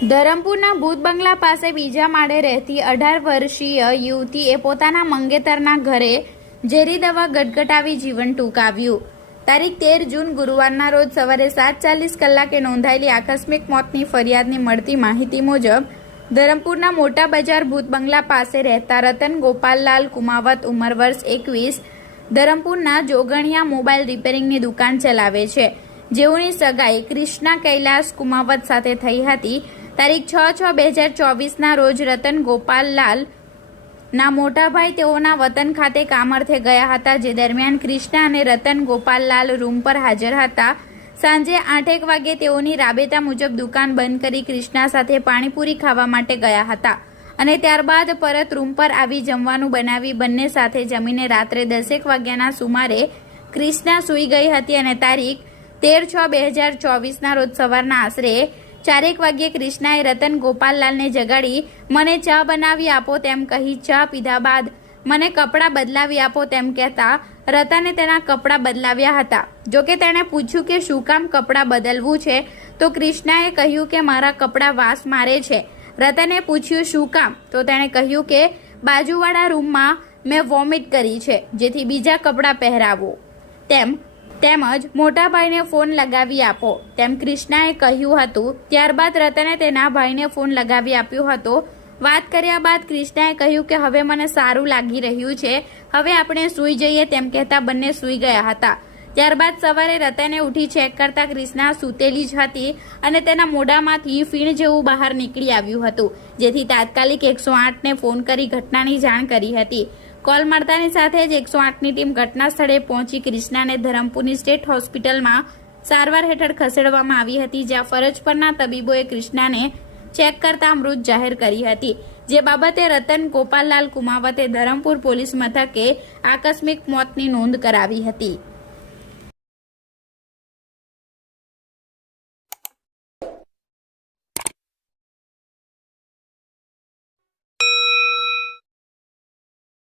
ધરમપુરના ભૂત બંગલા પાસે બીજા માળે રહેતી અઢાર વર્ષીય યુવતીએ પોતાના મંગેતરના ઘરે ઝેરી દવા ગટગટાવી જીવન ટૂંકાવ્યું. તારીખ તેર જૂન ગુરુવારના રોજ સવારે સાત ચાલીસ કલાકે નોંધાયેલી આકસ્મિક મોતની ફરિયાદની મળતી માહિતી મુજબ, ધરમપુરના મોટા બજાર ભૂત બંગલા પાસે રહેતા રતન ગોપાલલાલ કુમાવત ઉંમર વર્ષ એકવીસ, ધરમપુરના જોગણિયા મોબાઈલ રિપેરિંગની દુકાન ચલાવે છે. જેઓની સગાઈ ક્રિષ્ના કૈલાસ કુમાવત સાથે થઈ હતી. તારીખ છ છ બે હજાર ચોવીસના રોજ રતન ગોપાલલાલ ના મોટાભાઈ તેઓના વતન ખાતે કામ અર્થે ગયા હતા, જે દરમિયાન ક્રિષ્ના અને રતન ગોપાલલાલ રૂમ પર હાજર હતા. સાંજે આઠેક વાગે તેઓની રાબેતા મુજબ દુકાન બંધ કરી ક્રિષ્ના સાથે પાણીપુરી ખાવા માટે ગયા હતા અને ત્યારબાદ પરત રૂમ પર આવી જમવાનું બનાવી બંને સાથે જમીને રાત્રે દસેક વાગ્યાના સુમારે ક્રિષ્ના સૂઈ ગઈ હતી અને તારીખ તેર છ બે હજાર ચોવીસના રોજ સવારના આશરે ચારેક વાગ્યે ક્રિષ્નાએ રતન ગોપાલલાલને જગાડી, મને ચા બનાવી આપો તેમ કહી ચા પીધા બાદ, મને કપડાં બદલાવી આપો તેમ કહેતા, રતને તેના કપડાં બદલાવ્યા હતા. જોકે તેણે પૂછ્યું કે શું કામ કપડાં બદલવું છે, તો ક્રિષ્નાએ કહ્યું કે મારા કપડાં વાસ મારે છે. રતને પૂછ્યું, શું કામ? તો તેણે કહ્યું કે, બાજુવાળા રૂમમાં મેં વોમિટ કરી છે, જેથી બીજા કપડાં પહેરાવો. તેમ તેમજ મોટા ભાઈને ફોન લગાવી આપો. તેમ ક્રિષ્નાએ કહ્યું હતું. ત્યારબાદ રતને તેના ભાઈને ફોન લગાવી આપ્યો હતો. વાત કર્યા બાદ ક્રિષ્નાએ કહ્યું કે, હવે મને સારું લાગી રહ્યું છે. હવે આપણે સૂઈ જઈએ તેમ કહેતા બંને સૂઈ ગયા હતા. ત્યારબાદ સવારે રતને ઉઠી ચેક કરતા ક્રિષ્ના સૂતેલી જ હતી અને તેના મોઢામાંથી ફીણ જેવું બહાર નીકળી આવ્યું હતું. જેથી તાત્કાલિક એકસો આઠને ફોન કરી ઘટનાની જાણ કરી હતી. કોલ મળતાની સાથે જ એકસો આઠની ટીમ ઘટના સ્થળે પહોંચી ક્રિષ્નાને ધરમપુરની સ્ટેટ હોસ્પિટલમાં સારવાર હેઠળ ખસેડવામાં આવી હતી, જ્યાં ફરજ પરના તબીબોએ ક્રિષ્નાને ચેક કરતા મૃત જાહેર કરી હતી. જે બાબતે રતન ગોપાલલાલ કુમાવતે ધરમપુર પોલીસ મથકે આકસ્મિક મોતની નોંધ કરાવી હતી.